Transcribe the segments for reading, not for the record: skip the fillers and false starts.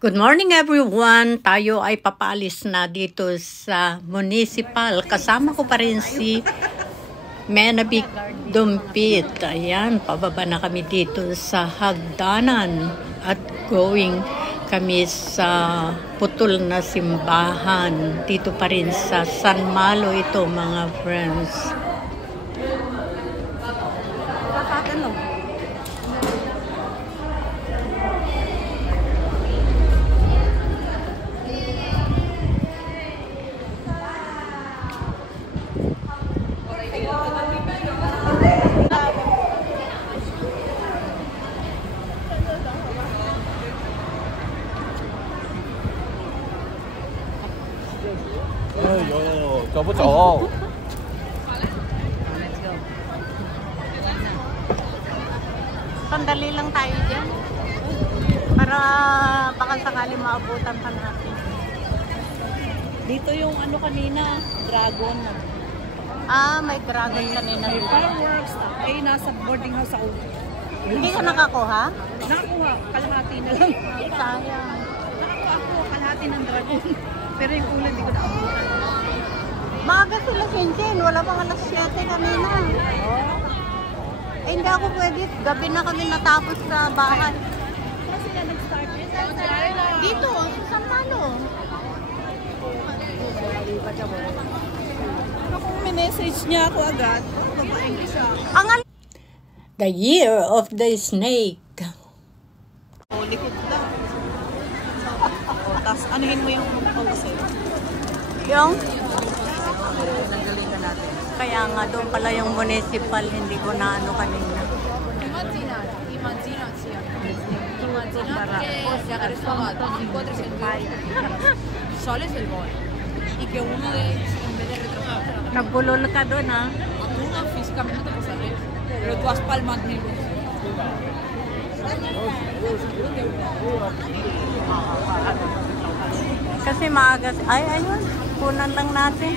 Good morning everyone! Tayo ay papaalis na dito sa municipal. Kasama ko pa rin si Menabic Dumpit. Ayan, pababa na kami dito sa hagdanan at going kami sa putol na simbahan. Dito pa rin sa San Malo ito mga friends. 저부터 Sandali lang tayo dyan. Para baka sakali maabutan pa natin. Dito yung ano kanina, dragon. May dragon kanina. May fireworks. Ay, nasa boarding house ako. Hindi ka nakakuha? Nakakuha, kalahati na lang. Sayang. Nakakuha ako, kalahati ng dragon. Pero yung ulan, di ko naabutan. Maaga sila Shinjin. Wala pang alas 7 kanina. Hindi ako pwede. Gabi na kami natapos sa bahay. Kasi sila nag-start. Dito, sa San Malo. Ano kung minessage niya ako agad, babaeng siya. The Year of the Snake. O, likod lang. O, tapos anuhin mo yung pag-usay. Yung? Nanggalingan natin. Kaya nga doon pala yung municipal. Hindi ko na ano kanina. Que se haga esfumado y 4 es el sol es el bol y que uno de ellos en vez de retroceder Nabulol ka doon ha. uno físicamente no te pasa red pero tú has palmado el Kasi maaga. Ay, ayun. Kunan lang natin.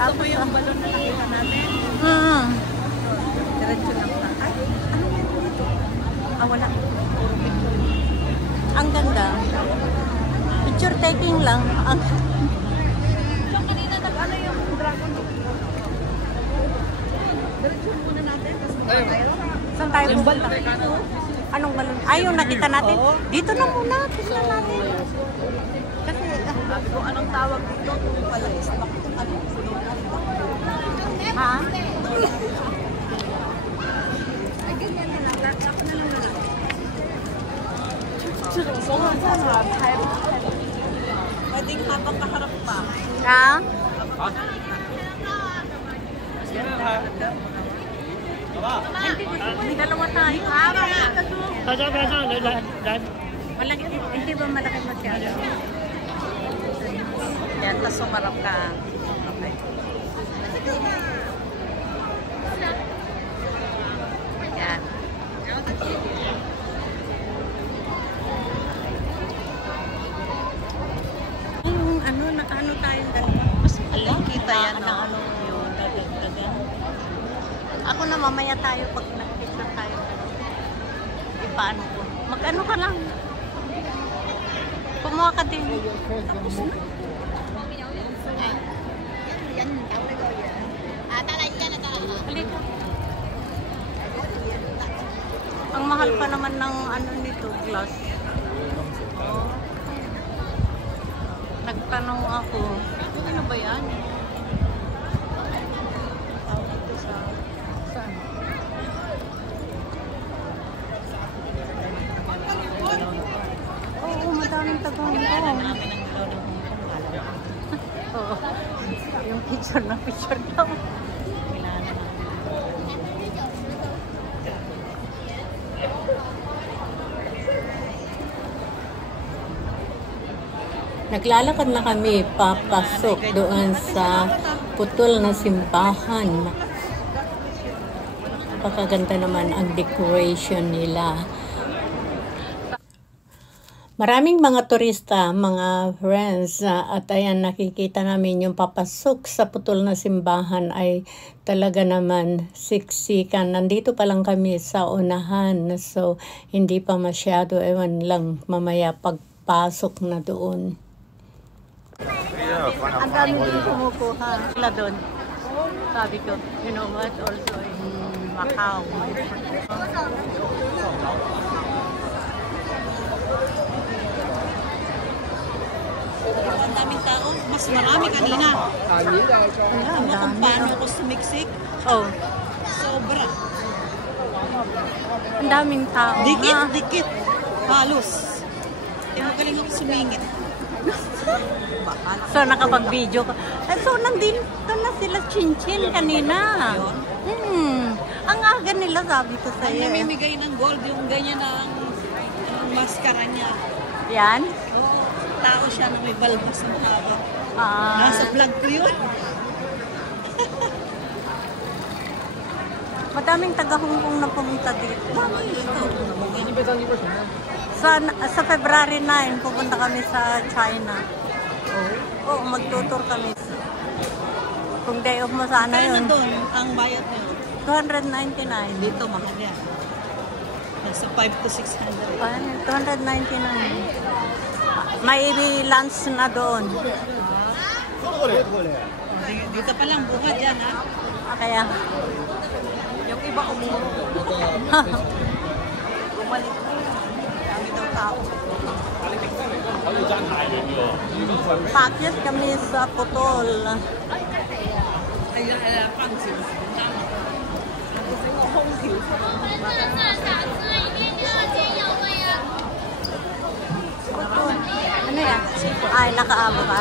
Gusto mo yung balon na nakita natin? Diretso lang pa. Ay, ano yan dito? Wala. Ang ganda. Picture taking lang. So, kanina nag-ano yung dragon? Diretso muna natin. Tapos tayo. Saan tayo pupunta? Anong balon? Ay, yung nakita natin. Dito na muna. Tignan natin. Kasi, Sabi ko, anong tawag dito? Pala is, ano? ha? Pwedeng habang kaharap pa. Ha? Hindi, dalawa tayo. Malaki, hindi ba malaki masyado? Yan, tapos sumarap ka. Okay. Yan. Yung ano, nakaano tayong dalawa. Mas kita yan, no? Ano yung dadagdagan. Ako na mamaya tayo pag nag-picture tayo. Ipaano ko. Mag-ano ka lang. Kumuha ka din. Tapos na. Halika. Ang mahal pa naman ng ano nito, glass. Oh. Nagtanong ako, ano ba yan? Saan? Oo, madaming tagang Oo. Yung picture na picture daw. Naglalakad na kami papasok doon sa putol na simbahan. Napakaganda naman ang decoration nila. Maraming mga turista, mga friends, at ayan nakikita namin yung papasok sa putol na simbahan ay talaga naman siksikan. Nandito pa lang kami sa unahan, so hindi pa masyado, ewan lang mamaya pag pasok na doon. Ang dami din kumukuha. Sila doon. Sabi ko, you know what, also in Macau. Ang daming tao. Mas marami kanina. Alam mo kung paano ako sumiksik? Oh, Sobra. ang daming tao. Dikit, ha? dikit. Halos. Magaling ako sumingit. So, nakapag-video ko. So, nandito na sila Chinchin kanina. Ang aga nila, sabi ko Ang sa'yo. namimigay ng gold, yung ganyan ang maskara niya. Yan? Oo, tao siya na may balbas ng haba. Nasa Ah, vlog ko yun. madaming taga-Hongkong na pumunta dito. Sa February 9, pupunta kami sa China. Oo, magtutur kami. Kung day off mo sana Kaya yun. na doon ang bayad niyo. 299. Dito mahal yan. Nasa 5 to 600. 299. May lunch na doon. Dito pa lang buhat yan ha. Kaya, Yung iba umuro. Bumalik na. Dami daw tao. pakyat kami sa Putol. Putol. Ano yan? Ay, nakaabo ka.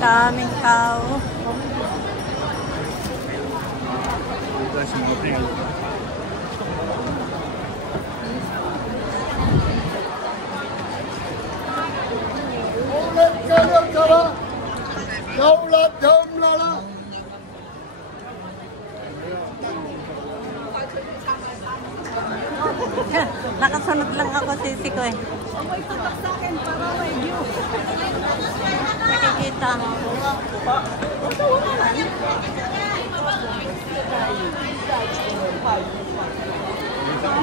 Daming tao. Nakasunod lang ako sisi ko eh. Nakikita mo.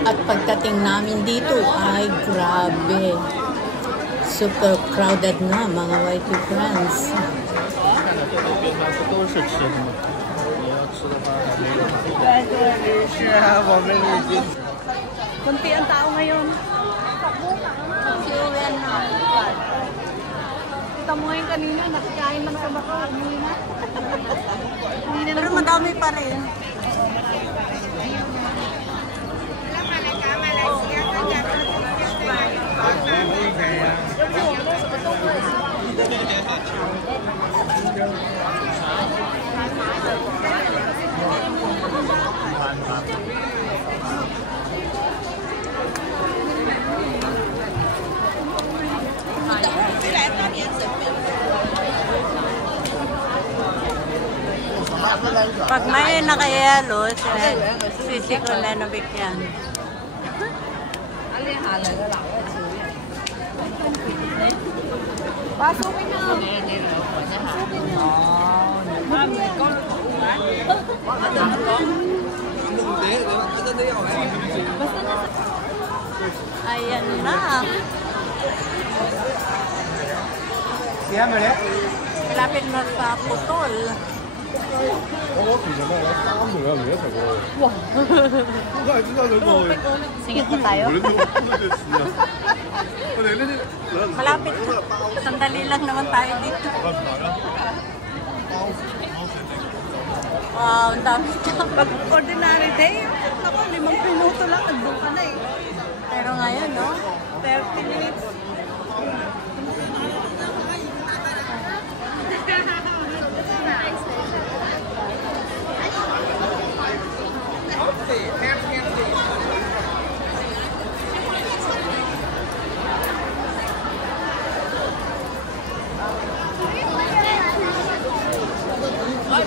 At pagdating namin dito ay grabe. Super crowded na mga YT friends. Kunti ang tao ngayon. Siuwi na. Kita mo ngayon kanina, nakikain lang sa bako. Umuwi na. Pero madami pa rin. Pag may naka-yellow, sisi ko Lenovic yan. Pasukin na. Ayan na. Lapit na sa Putol. Singit na tayo. Malapit. Sandali lang naman tayo dito. Wow, ang dami tao. Pag ordinary day, ako 5 minuto lang, nandun ka na eh. Pero ngayon, no? 30 minutes.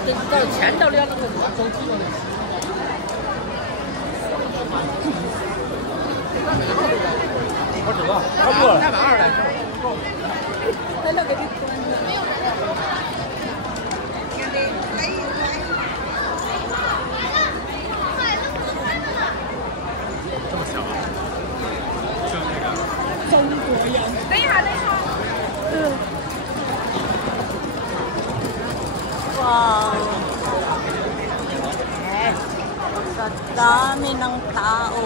到钱到了那个周期了。我知道，差不多了。200来。来了给你关了。这么小啊？像那个中国人。等一下，等一下。Wow! Sa dami ng tao.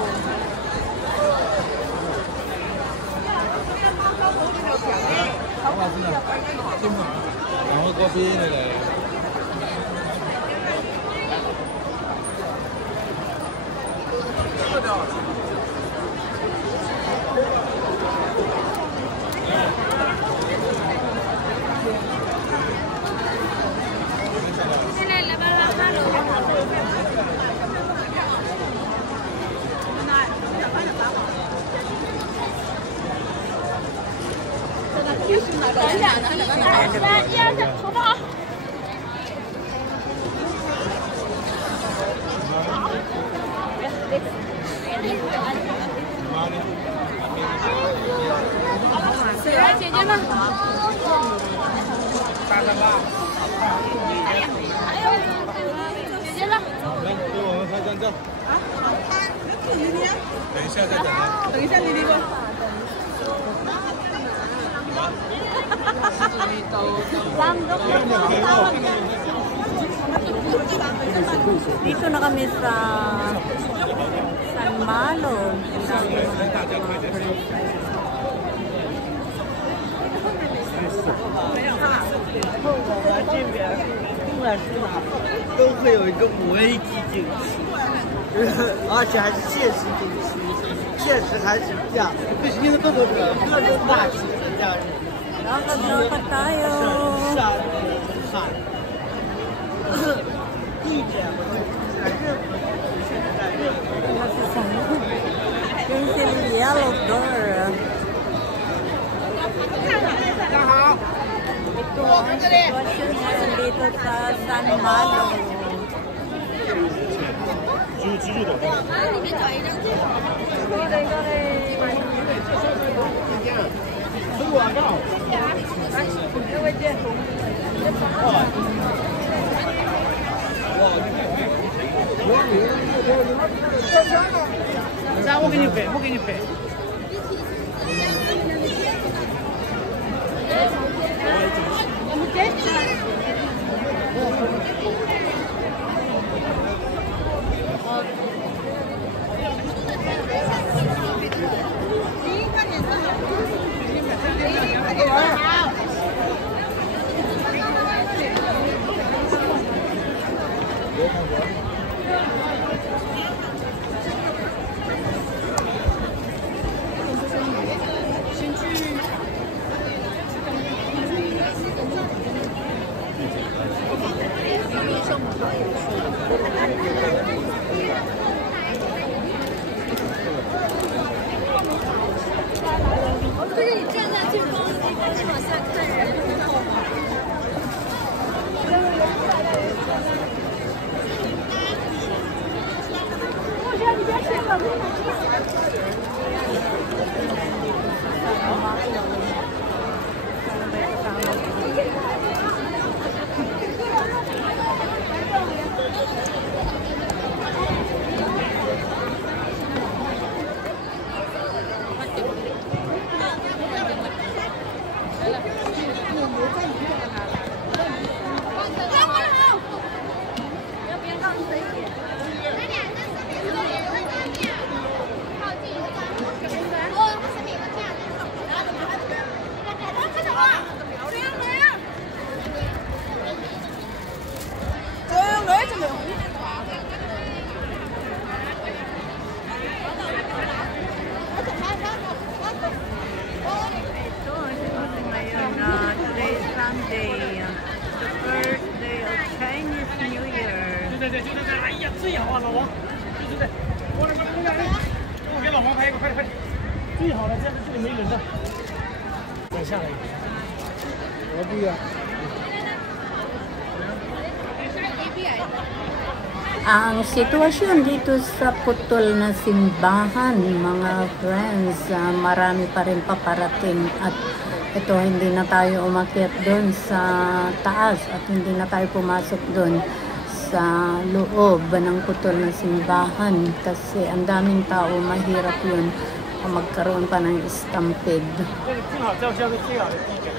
Dito na kami sa San Malo. 不管是哪都会有一个5A级景区，而且还是限时景区，限时寒暑假，对，今天各种大型节假日，Lakad tayo. 山海，地点在任何在任何。Yung si Yellow Door. 大家好。 Ito ang sitwasyon ngayon dito sa San Malo. 里面找一张最好3我给你背，我给你背。 就是你站在最高地方，你往下看人很好吗？我觉得你别睡了。哎呀，最好啊，老王，对，过来，我给老王拍一个，快点，最好了，这里没人了，再下来一个，何必啊？ Ang sitwasyon dito sa putol na simbahan, mga friends, marami pa rin paparating at ito hindi na tayo umakyat doon sa taas at hindi na tayo pumasok doon sa loob ng putol na simbahan kasi ang daming tao, mahirap yun magkaroon pa ng stampede. 正好照相是最好的地点。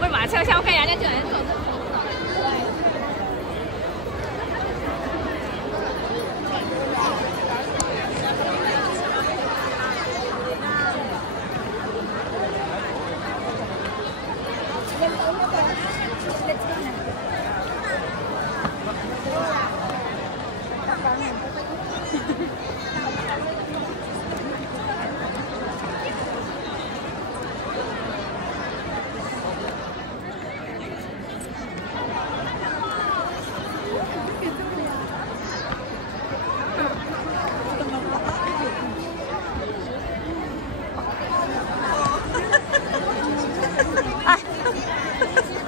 为嘛悄悄看人家就能走？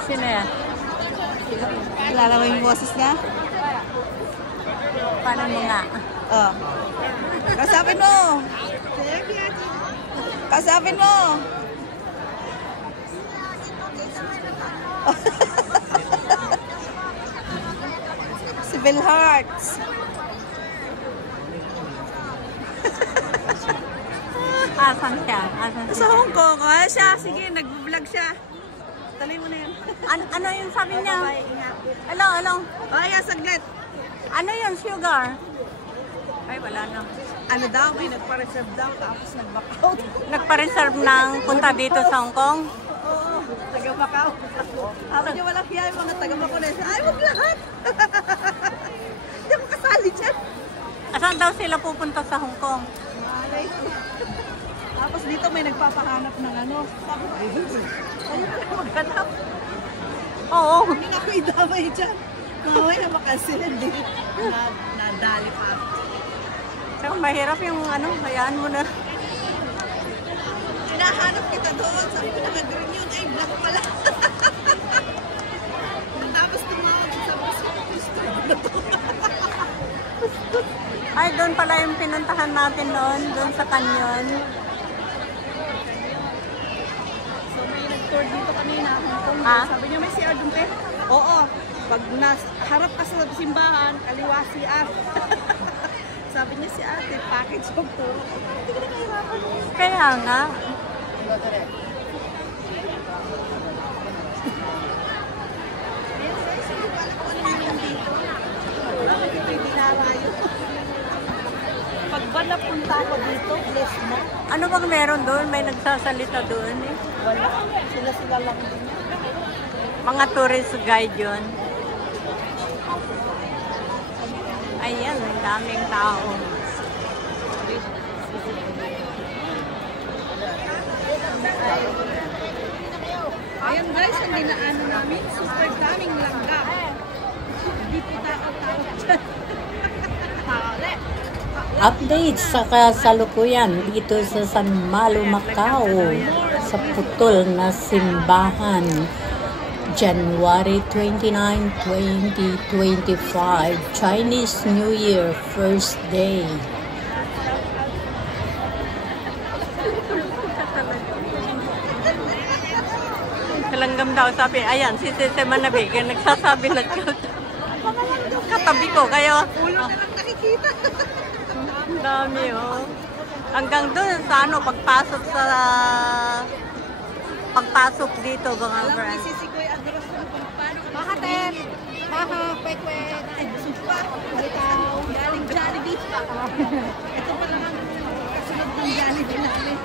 Sino yan? Kilala mo yung boses niya? Paano mo nga? Oh. Kasapin mo! Kasapin mo! Si Bill Hearts. Asan siya? Asan Sa siya? Hong Kong. Oh, siya. Sige, nag-vlog siya. Tuloy mo na yan. Ano yung sabi niya? Bye, ingat. Hello, hello. Oh, yeah, saglit. Ano yun, sugar? Ay, wala na. Ano daw, may nagpa-reserve daw, tapos nag-back out. Nagpa-reserve ng punta dito sa Hong Kong? Oo, taga-back out. Sabi niya, walang hiya yung mga taga-Bacolesa. Ay, wag lahat! Hindi ako kasali dyan. Asan daw sila pupunta sa Hong Kong? Malay ko. Tapos dito may nagpapahanap ng ano. Sabi ko, ayun pala maghanap. Oo. Hindi na ako idamay dyan. Maway na makasil, hindi. Nadali pa. So, mahirap yung ano, hayaan mo na. Hinahanap kita doon. Sabi ko, naka-green yun. Ay, black pala. Tapos tumawag sa gusto na to. Ay, doon pala yung pinuntahan natin noon, doon sa canyon. So may nag-tour dito kanina. Ha? Sabi niya, may CR doon eh. Oo. Pag harap ka sa simbahan, kaliwa CR. Sabi niya si ate, package of tour. Hindi ko na kahirapan. Kaya nga. Ayan guys, hindi ko alam kung ano meron dito. Bakit hindi narayo? Pag ba napunta ako dito, please mo. Ano bang meron doon? May nagsasalita doon eh. Wala. Sila lang din. Mga tourist guide yun. Ayan, ang daming tao. Ayan guys, ang dinaan namin, super daming langga. Hindi po tao-tao dyan. Update sa kasalukuyan dito sa San Malo, Macau sa putol na simbahan. January 29, 2025, Chinese New Year, first day. Kalanggam daw sabi, ayan, si Sese Manabig, nagsasabi na katabi ko, kayo. Ulo na lang nakikita. Ang dami, oh. Hanggang doon sa ano, pagpasok dito, mga Alam mo, friends. isisikoy ang gross na kung paano ka makaten. Maha, kwek-kwek. Ay, busog pa. Ikaw, galing Jollibee. Ito pa lang ang kasunod ng Jollibee namin.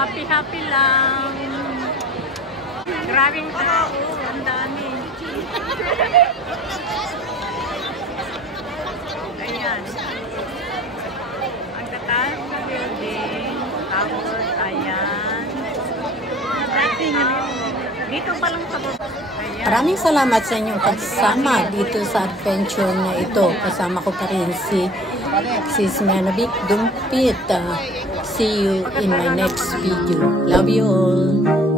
Happy lang. Grabing tao. Ang dami. Ayan. Ang tataas na building. Tapos, ayan. Dito pa lang sa baba. Ayan. Maraming salamat sa inyong pagsama dito sa adventure na ito. Kasama ko pa rin si Menabik Dumpit. See you in my next video. Love you all.